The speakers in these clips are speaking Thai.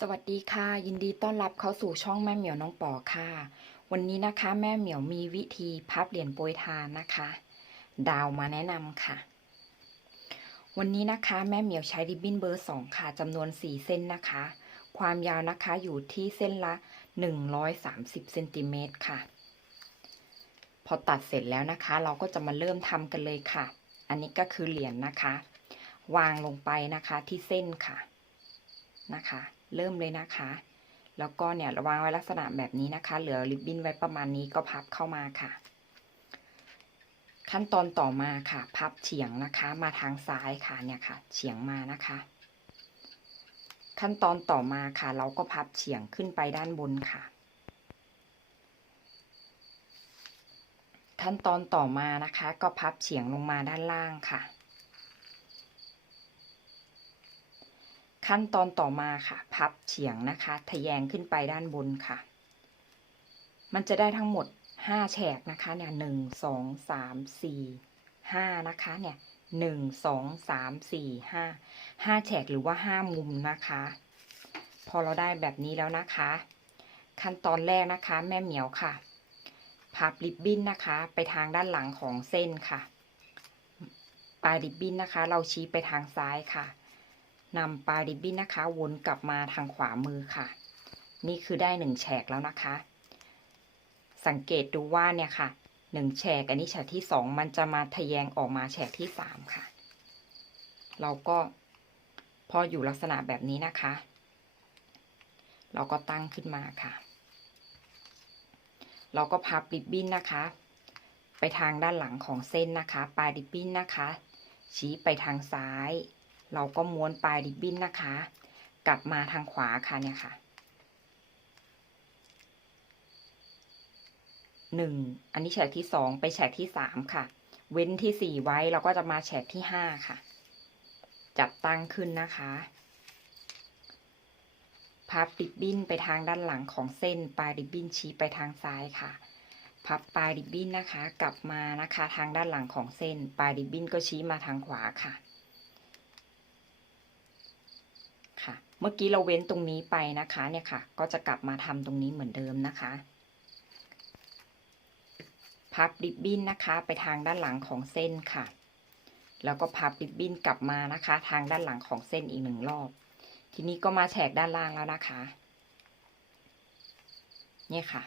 สวัสดีค่ะ ยินดีต้อนรับเข้าสู่ช่องแม่เหมียวน้องปอค่ะ วันนี้นะคะ แม่เหมียวมีวิธีพับเหรียญโปรยทานนะคะ ดาวมาแนะนำค่ะ วันนี้นะคะแม่เหมียวใช้ริบบิ้นเบอร์สองค่ะจำนวน4เส้นนะคะ ความยาวนะคะอยู่ที่เส้นละ130เซนติเมตรค่ะ พอตัดเสร็จแล้วนะคะ เราก็จะมาเริ่มทำกันเลยค่ะ อันนี้ก็คือเหรียญนะคะ วางลงไปนะคะที่เส้นค่ะนะคะ เริ่มเลยนะคะ แล้วก็เนี่ยวางไว้ลักษณะแบบนี้นะคะ เหลือริบบิ้นไว้ประมาณนี้ก็พับเข้ามาค่ะ ขั้นตอนต่อมาค่ะ พับเฉียงนะคะ มาทางซ้ายค่ะเนี่ยค่ะ เฉียงมานะคะ ขั้นตอนต่อมาค่ะ เราก็พับเฉียงขึ้นไปด้านบนค่ะขั้นตอนต่อมานะคะ ก็พับเฉียงลงมาด้านล่างค่ะ ขั้นตอนต่อมาค่ะ พับเฉียงนะคะทะแยงขึ้นไปด้านบนค่ะ มันจะได้ทั้งหมดห้าแฉกนะคะเนี่ยหนึ่งสองสามสี่ห้านะคะเนี่ยหนึ่งสองสามสี่ห้าห้าแฉกหรือว่าห้ามุมนะคะ พอเราได้แบบนี้แล้วนะคะ ขั้นตอนแรกนะคะ แม่เหมียวค่ะ พับริบบิ้นนะคะ ไปทางด้านหลังของเส้นค่ะ ปลายริบบิ้นนะคะ เราชี้ไปทางซ้ายค่ะ นำปลายริบบิ้นนะคะ วนกลับมาทางขวามือค่ะ นี่คือได้หนึ่งแฉกแล้วนะคะ สังเกตดูว่าเนี่ยค่ะหนึ่งแฉกอันนี้แฉกที่สองมันจะมาทะแยงออกมาแฉกที่สามค่ะ เราก็พออยู่ลักษณะแบบนี้นะคะ เราก็ตั้งขึ้นมาค่ะ เราก็พับริบบิ้นนะคะ ไปทางด้านหลังของเส้นนะคะ ปลายริบบิ้นนะคะ ชี้ไปทางซ้าย เราก็ม้วนปลายริบบิ้นนะคะ กลับมาทางขวาค่ะเนี่ยค่ะหนึ่งอันนี้แฉกที่สองไปแฉกที่สามค่ะ เว้นที่สี่ไว้เราก็จะมาแฉกที่ห้าค่ะ จับตั้งขึ้นนะคะพับริบบิ้นไปทางด้านหลังของเส้น ปลายริบบิ้นชี้ไปทางซ้ายค่ะ พับปลายริบบิ้นนะคะ กลับมานะคะ ทางด้านหลังของเส้น ปลายริบบิ้นก็ชี้มาทางขวาค่ะ ค่ะ เมื่อกี้เราเว้นตรงนี้ไปนะคะเนี่ยค่ะ ก็จะกลับมาทำตรงนี้เหมือนเดิมนะคะ พับริบบิ้นนะคะไปทางด้านหลังของเส้นค่ะ แล้วก็พับริบบิ้นกลับมานะคะ ทางด้านหลังของเส้นอีกหนึ่งรอบ ทีนี้ก็มาแฉกด้านล่างแล้วนะคะ เนี่ยค่ะ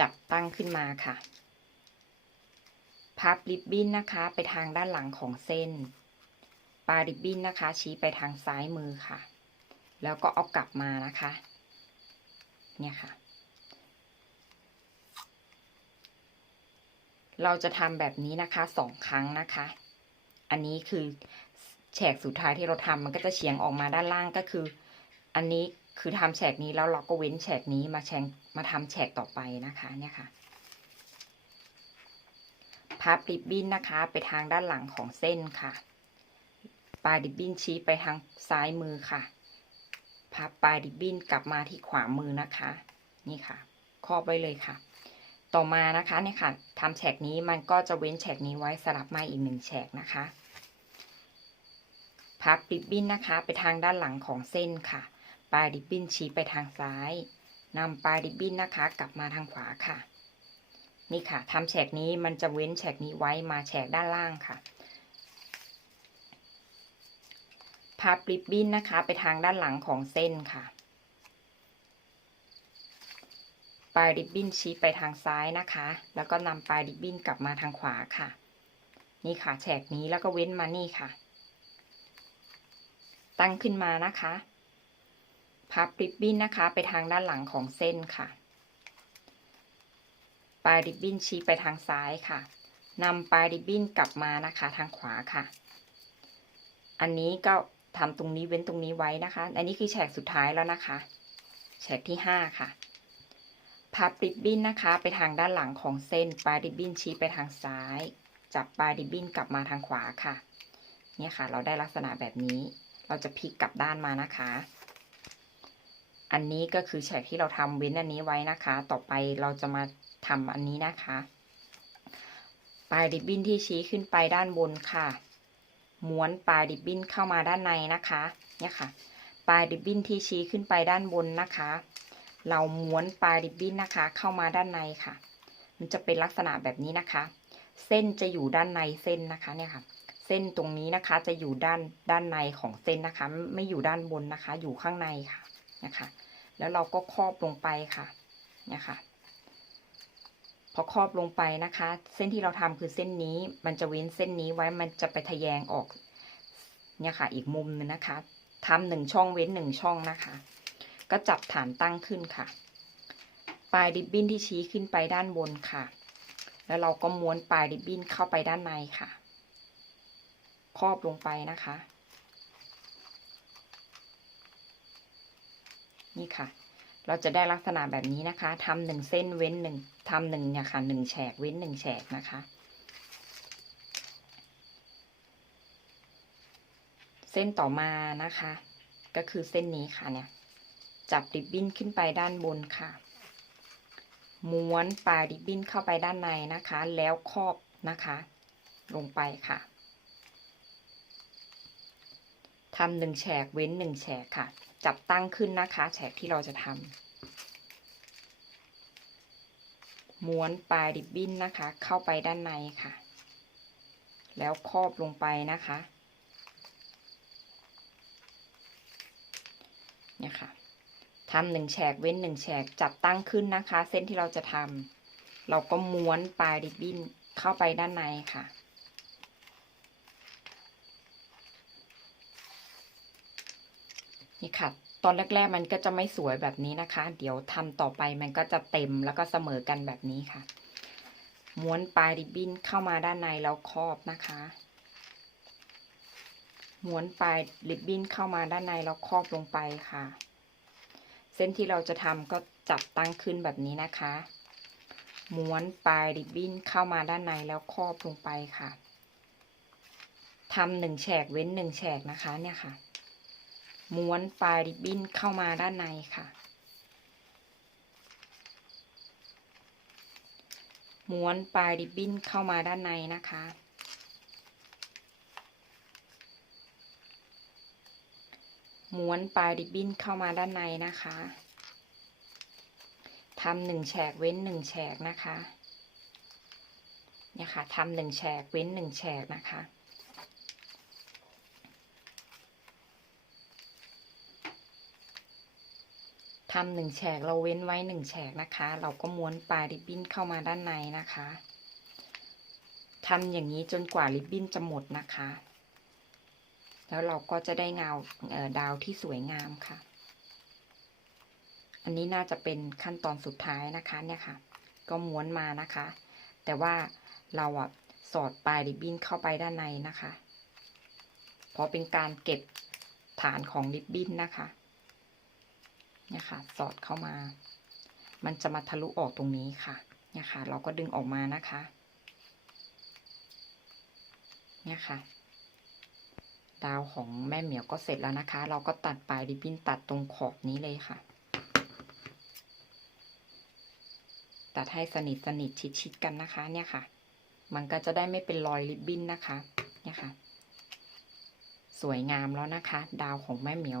จับตั้งขึ้นมาค่ะ พับริบบิ้นนะคะ ไปทางด้านหลังของเส้น ปลายริบบิ้นนะคะ ชี้ไปทางซ้ายมือค่ะ แล้วก็เอากลับมานะคะ เนี่ยค่ะ เราจะทำแบบนี้นะคะสองครั้งนะคะ อันนี้คือแฉกสุดท้ายที่เราทำมันก็จะเฉียงออกมาด้านล่างก็คือ อันนี้คือทำแฉกนี้แล้วเราก็เว้นแฉกนี้มาแฉกมาทำแฉกต่อไปนะคะเนี่ยค่ะพับริบบิ้นนะคะ ไปทางด้านหลังของเส้นค่ะ ปลายริบบิ้นชี้ไปทางซ้ายมือค่ะ พับปลายริบบิ้นกลับมาที่ขวามือนะคะ นี่ค่ะ ครอบไว้เลยค่ะ ต่อมานะคะเนี่ยค่ะทำแฉกนี้มันก็จะเว้นแฉกนี้ไว้สลับมาอีกหนึ่งแฉกนะคะ พับริบบิ้นนะคะ ไปทางด้านหลังของเส้นค่ะ ปลายริบบิ้นชี้ไปทางซ้ายนำปลายริบบิ้นนะคะ กลับมาทางขวาค่ะ นี่ค่ะทำแฉกนี้มันจะเว้นแฉกนี้ไว้มาแฉกด้านล่างค่ะ พับริบบิ้นนะคะ ไปทางด้านหลังของเส้นค่ะ ปลายริบบิ้นชี้ไปทางซ้ายนะคะ แล้วก็นำปลายริบบิ้นกลับมาทางขวาค่ะ นี่ค่ะแฉกนี้แล้วก็เว้นมานี่ค่ะ ตั้งขึ้นมานะคะ พับริบบิ้นนะคะ ไปทางด้านหลังของเส้นค่ะ ปลายริบบิ้นชี้ไปทางซ้ายค่ะนำปลายริบบิ้นกลับมานะคะทางขวาค่ะ อันนี้ก็ ทำตรงนี้เว้นตรงนี้ไว้นะคะ อันนี้คือแฉกสุดท้ายแล้วนะคะ แฉกที่ห้าค่ะพับริบบิ้นนะคะ ไปทางด้านหลังของเส้น ปลายริบบิ้นชี้ไปทางซ้าย จับปลายริบบิ้นกลับมาทางขวาค่ะ เนี่ยค่ะ เราได้ลักษณะแบบนี้ เราจะพลิกกลับด้านมานะคะ อันนี้ก็คือแฉกที่เราทำเว้นอันนี้ไว้นะคะ ต่อไปเราจะมาทำอันนี้นะคะ ปลายริบบิ้นที่ชี้ขึ้นไปด้านบนค่ะ ม้วนปลายริบบิ้นเข้ามาด้านในนะคะเนี่ยค่ะ ปลายริบบิ้นที่ชี้ขึ้นไปด้านบนนะคะ เราม้วนปลายริบบิ้นนะคะ เข้ามาด้านในค่ะ มันจะเป็นลักษณะแบบนี้นะคะ เส้นจะอยู่ด้านในเส้นนะคะเนี่ยค่ะ เส้นตรงนี้นะคะจะอยู่ด้านด้านในของเส้นนะคะ ไม่อยู่ด้านบนนะคะ อยู่ข้างในค่ะนะคะ แล้วเราก็ครอบลงไปค่ะ เนี่ยค่ะ อครอบลงไปนะคะ เส้นที่เราทำคือเส้นนี้ มันจะเว้นเส้นนี้ไว้มันจะไปทะแยงออก เนี่ยค่ะ อีกมุมหนึงนะคะทำหนึ่งช่องเว้นหนึ่งช่องนะคะ ก็จับฐานตั้งขึ้นค่ะ ปลายริบบิ้นที่ชี้ขึ้นไปด้านบนค่ะ แล้วเราก็ม้วนปลายริบบิ้นเข้าไปด้านในค่ะ ครอบลงไปนะคะ นี่ค่ะ เราจะได้ลักษณะแบบนี้นะคะทำหนึ่งเส้นเว้นหนึ่งทำหนึ่งเนี่ยค่ะหนึ่งแฉกเว้นหนึ่งแฉกนะคะ เส้นต่อมานะคะ ก็คือเส้นนี้ค่ะเนี่ย จับริบบิ้นขึ้นไปด้านบนค่ะ ม้วนปลายริบบิ้นเข้าไปด้านในนะคะ แล้วครอบนะคะ ลงไปค่ะทำหนึ่งแฉกเว้นหนึ่งแฉกค่ะ จับตั้งขึ้นนะคะ แฉกที่เราจะทำม้วนปลายริบบิ้นนะคะ เข้าไปด้านในค่ะ แล้วครอบลงไปนะคะเนี่ยค่ะทำหนึ่งแฉกเว้นหนึ่งแฉกจับตั้งขึ้นนะคะ เส้นที่เราจะทำเราก็ม้วนปลายริบบิ้นเข้าไปด้านในค่ะ นี่ค่ะ ตอนแรกๆมันก็จะไม่สวยแบบนี้นะคะ เดี๋ยวทำต่อไปมันก็จะเต็มแล้วก็เสมอกันแบบนี้ค่ะ ม้วนปลายริบบิ้นเข้ามาด้านในแล้วครอบนะคะ ม้วนปลายริบบิ้นเข้ามาด้านในแล้วครอบลงไปค่ะ เส้นที่เราจะทำก็จับตั้งขึ้นแบบนี้นะคะ ม้วนปลายริบบิ้นเข้ามาด้านในแล้วครอบลงไปค่ะทำหนึ่งแฉกเว้นหนึ่งแฉกนะคะเนี่ยค่ะ ม้วนปลายริบบิ้นเข้ามาด้านในค่ะ ม้วนปลายริบบิ้นเข้ามาด้านในนะคะ ม้วนปลายริบบิ้นเข้ามาด้านในนะคะทำหนึ่งแฉกเว้นหนึ่งแฉกนะคะ เนี่ยค่ะทำหนึ่งแฉกเว้นหนึ่งแฉกนะคะ ทำหนึ่งแฉกเราเว้นไว้หนึ่งแฉกนะคะ เราก็ม้วนปลายริบบิ้นเข้ามาด้านในนะคะทำอย่างนี้จนกว่าริบบิ้นจะหมดนะคะ แล้วเราก็จะได้เงาดาวที่สวยงามค่ะ อันนี้น่าจะเป็นขั้นตอนสุดท้ายนะคะเนี่ยค่ะ ก็ม้วนมานะคะ แต่ว่าเราอะสอดปลายริบบิ้นเข้าไปด้านในนะคะ เพราะเป็นการเก็บฐานของริบบิ้นนะคะ เนี่ยค่ะ สอดเข้ามา มันจะมาทะลุออกตรงนี้ค่ะ เนี่ยค่ะ เราก็ดึงออกมานะคะ เนี่ยค่ะ ดาวของแม่เหมียวก็เสร็จแล้วนะคะ เราก็ตัดปลายริบบิ้นตัดตรงขอบนี้เลยค่ะ ตัดให้สนิทสนิทชิดชิดกันนะคะ เนี่ยค่ะ มันก็จะได้ไม่เป็นรอยริบบิ้นนะคะ เนี่ยค่ะ สวยงามแล้วนะคะ ดาวของแม่เหมียว